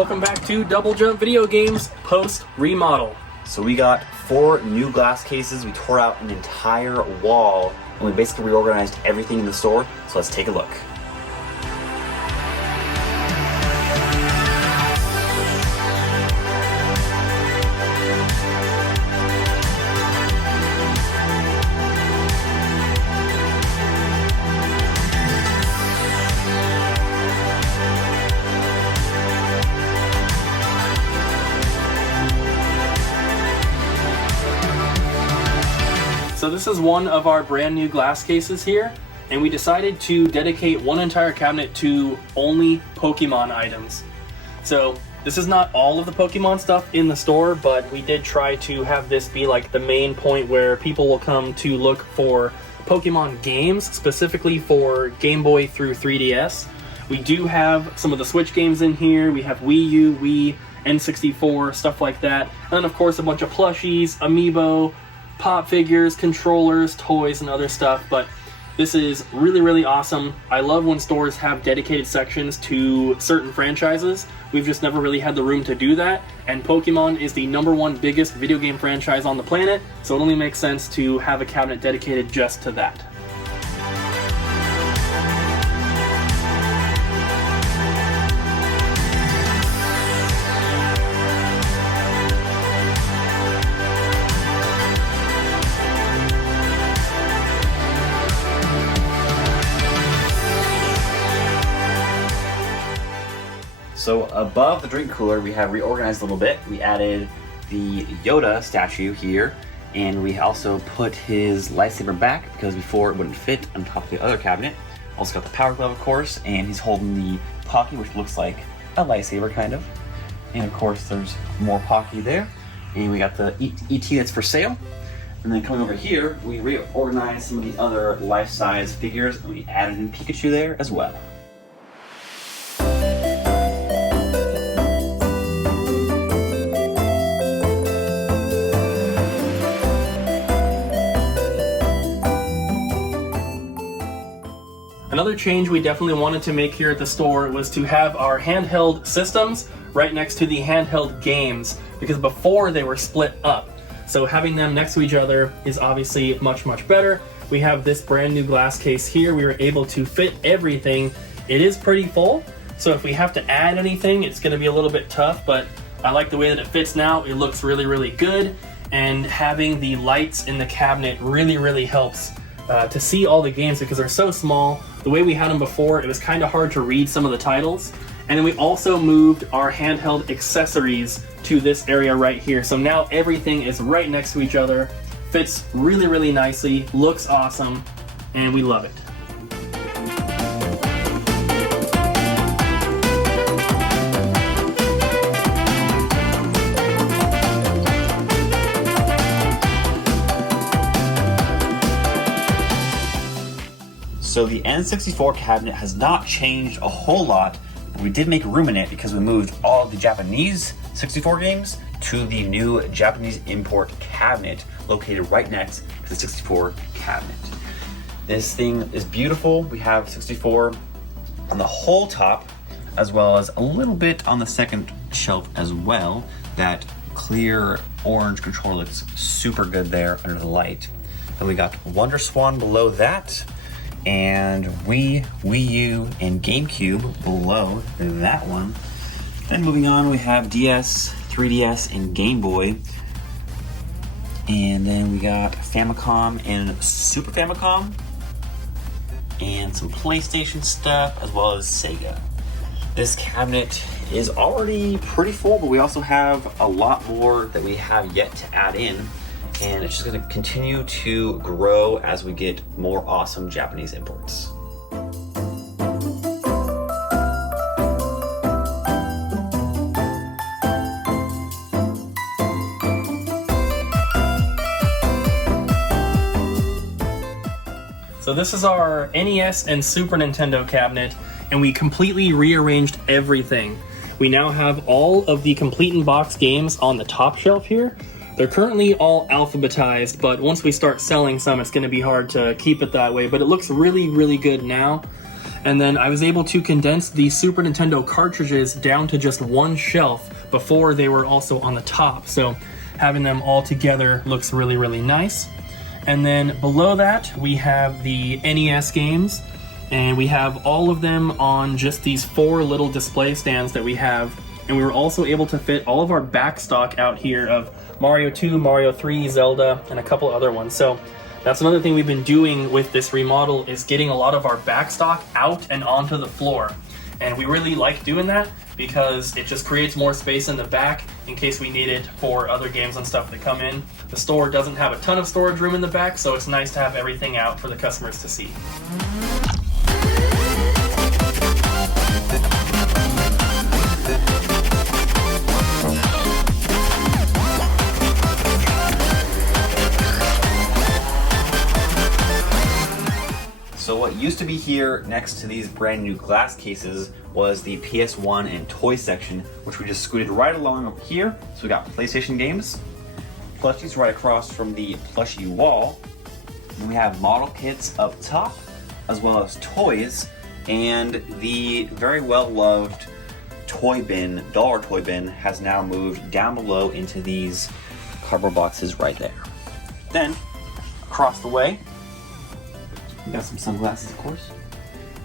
Welcome back to Double Jump Video Games post remodel. So we got 4 new glass cases, we tore out an entire wall, and we basically reorganized everything in the store, so let's take a look. So this is one of our brand new glass cases here, and we decided to dedicate one entire cabinet to only Pokemon items. So this is not all of the Pokemon stuff in the store, but we did try to have this be like the main point where people will come to look for Pokemon games, specifically for Game Boy through 3DS. We do have some of the Switch games in here. We have Wii U, Wii, N64, stuff like that. And then of course a bunch of plushies, amiibo, pop figures, controllers, toys, and other stuff. But this is really awesome. I love when stores have dedicated sections to certain franchises. We've just never really had the room to do that, and Pokemon is the #1 biggest video game franchise on the planet, so it only makes sense to have a cabinet dedicated just to that. So above the drink cooler, we have reorganized a little bit. We added the Yoda statue here, and we also put his lightsaber back because before it wouldn't fit on top of the other cabinet. Also got the Power Glove, of course, and he's holding the Pocky, which looks like a lightsaber, kind of. And of course, there's more Pocky there. And we got the ET that's for sale. And then coming over here, we reorganized some of the other life-size figures, and we added in Pikachu there as well. Another change we definitely wanted to make here at the store was to have our handheld systems right next to the handheld games, because before they were split up. So having them next to each other is obviously much better. We have this brand new glass case here. We were able to fit everything. It is pretty full, so if we have to add anything, it's going to be a little bit tough, but I like the way that it fits now. It looks really good, and having the lights in the cabinet really helps to see all the games because they're so small. The way we had them before, it was kind of hard to read some of the titles. And then we also moved our handheld accessories to this area right here. So now everything is right next to each other, fits really nicely, looks awesome, and we love it. So the N64 cabinet has not changed a whole lot, but we did make room in it because we moved all the Japanese 64 games to the new Japanese import cabinet located right next to the 64 cabinet. This thing is beautiful. We have 64 on the whole top, as well as a little bit on the second shelf as well. That clear orange controller looks super good there under the light. Then we got Wonder Swan below that, and Wii U, and GameCube below that one. Then moving on, we have DS, 3DS, and Game Boy. And then we got Famicom and Super Famicom, and some PlayStation stuff, as well as Sega. This cabinet is already pretty full, but we also have a lot more that we have yet to add in. And it's just going to continue to grow as we get more awesome Japanese imports. So this is our NES and Super Nintendo cabinet, and we completely rearranged everything. We now have all of the complete in box games on the top shelf here. They're currently all alphabetized, but once we start selling some, it's going to be hard to keep it that way, but it looks really good now. And then I was able to condense the Super Nintendo cartridges down to just one shelf before they were also on the top. So having them all together looks really, really nice. And then below that, we have the NES games, and we have all of them on just these 4 little display stands that we have. And we were also able to fit all of our back stock out here of Mario 2, Mario 3, Zelda, and a couple other ones. So that's another thing we've been doing with this remodel, is getting a lot of our back stock out and onto the floor. And we really like doing that because it just creates more space in the back in case we need it for other games and stuff that come in. The store doesn't have a ton of storage room in the back, so it's nice to have everything out for the customers to see. So what used to be here next to these brand new glass cases was the PS1 and Toy Section, which we just scooted right along up here. So we got PlayStation games, plushies right across from the plushie wall, and we have model kits up top, as well as toys, and the very well-loved toy bin, dollar toy bin, has now moved down below into these cardboard boxes right there. Then, across the way, we got some sunglasses, of course,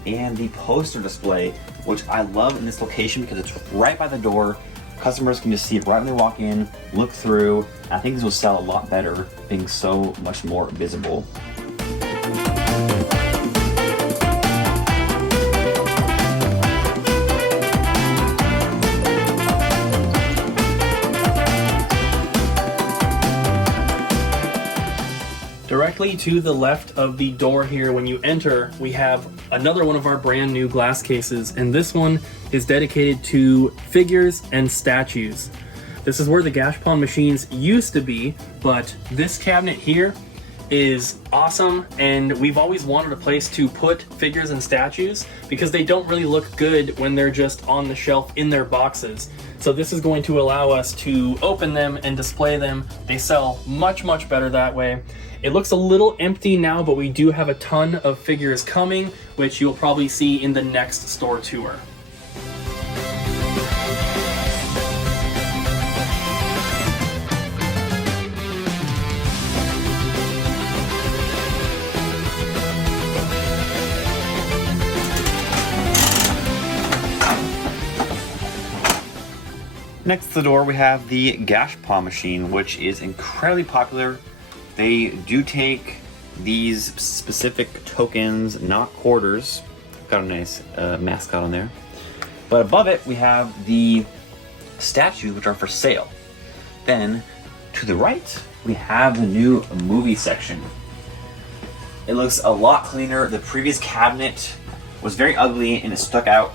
and the poster display, which I love in this location because it's right by the door. Customers can just see it right when they walk in, look through. I think this will sell a lot better, being so much more visible. Directly to the left of the door here, when you enter, we have another one of our brand new glass cases, and this one is dedicated to figures and statues. This is where the Gashpon machines used to be, but this cabinet here is awesome, and we've always wanted a place to put figures and statues because they don't really look good when they're just on the shelf in their boxes. So this is going to allow us to open them and display them. They sell much, much better that way. It looks a little empty now, but we do have a ton of figures coming, which you'll probably see in the next store tour. Next to the door, we have the Gashpon machine, which is incredibly popular. They do take these specific tokens, not quarters. Got a nice mascot on there. But above it, we have the statues, which are for sale. Then, to the right, we have the new movie section. It looks a lot cleaner. The previous cabinet was very ugly, and it stuck out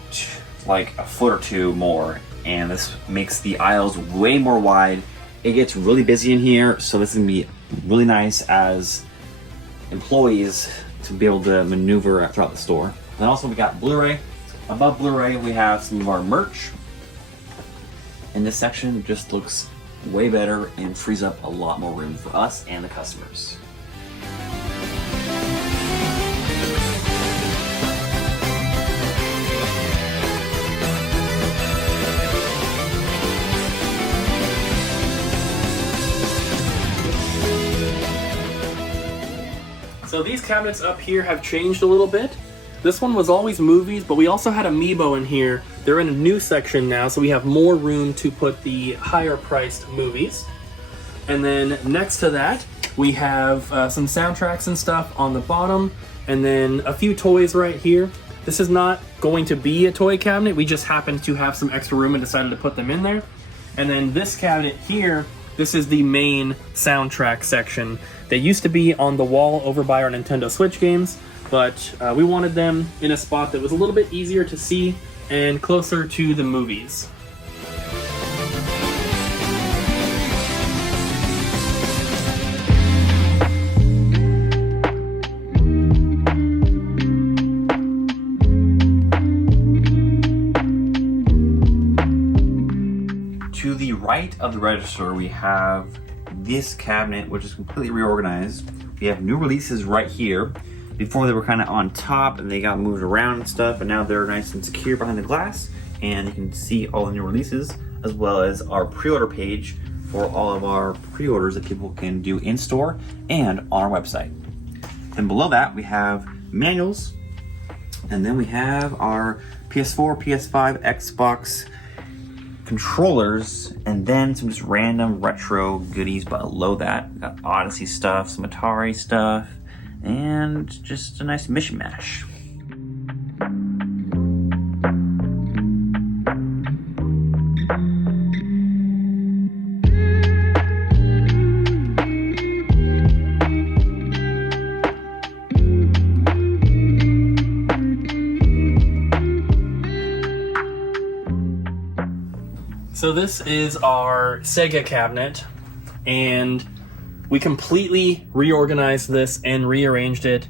like a foot or two more. And this makes the aisles way more wide. It gets really busy in here, so this is gonna be really nice as employees to be able to maneuver throughout the store. And also we got Blu-ray. Above Blu-ray, we have some of our merch. And this section just looks way better and frees up a lot more room for us and the customers. So these cabinets up here have changed a little bit. This one was always movies, but we also had Amiibo in here. They're in a new section now, so we have more room to put the higher priced movies. And then next to that, we have some soundtracks and stuff on the bottom, and then a few toys right here. This is not going to be a toy cabinet. We just happened to have some extra room and decided to put them in there. And then this cabinet here, this is the main soundtrack section. They used to be on the wall over by our Nintendo Switch games, but we wanted them in a spot that was a little bit easier to see and closer to the movies. To the right of the register, we have this cabinet, which is completely reorganized. We have new releases right here. Before they were kind of on top and they got moved around and stuff, but now they're nice and secure behind the glass. And you can see all the new releases as well as our pre-order page for all of our pre-orders that people can do in store and on our website. Then below that we have manuals, and then we have our PS4, PS5, Xbox controllers, and then some just random retro goodies below that. We got Odyssey stuff, some Atari stuff, and just a nice mishmash. So this is our Sega cabinet, and we completely reorganized this and rearranged it.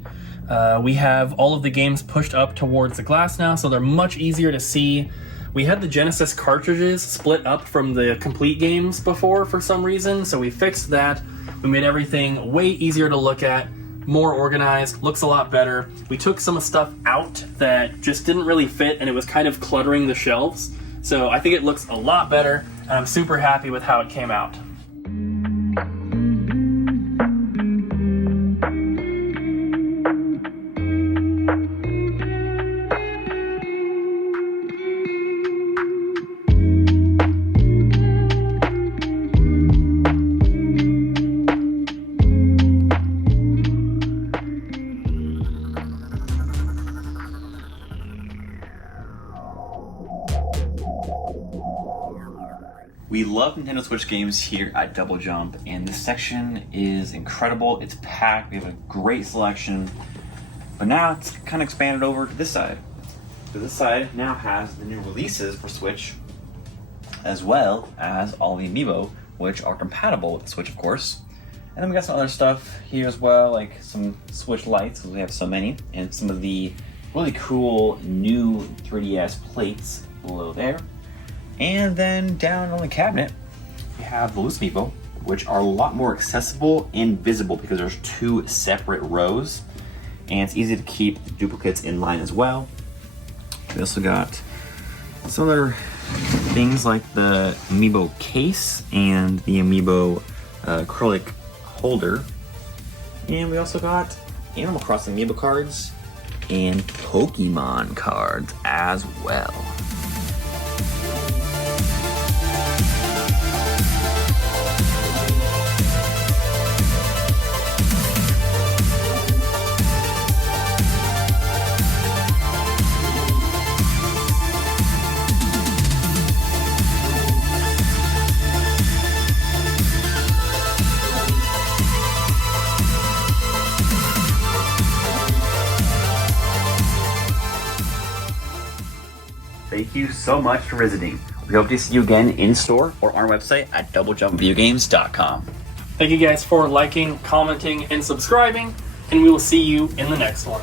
We have all of the games pushed up towards the glass now, so they're much easier to see. We had the Genesis cartridges split up from the complete games before for some reason, so we fixed that. We made everything way easier to look at, more organized, looks a lot better. We took some stuff out that just didn't really fit, and it was kind of cluttering the shelves. So I think it looks a lot better, and I'm super happy with how it came out. We love Nintendo Switch games here at Double Jump, and this section is incredible. It's packed, we have a great selection, but now it's kind of expanded over to this side. So this side now has the new releases for Switch, as well as all the amiibo, which are compatible with the Switch, of course. And then we got some other stuff here as well, like some Switch lights, because we have so many, and some of the really cool new 3DS plates below there. And then down on the cabinet, we have the loose amiibo, which are a lot more accessible and visible because there's two separate rows, and it's easy to keep the duplicates in line as well. We also got some other things like the amiibo case and the amiibo acrylic holder. And we also got Animal Crossing amiibo cards and Pokemon cards as well. Thank you so much for visiting. We hope to see you again in store or on our website at doublejumpvideogames.com. Thank you guys for liking, commenting, and subscribing, and we will see you in the next one.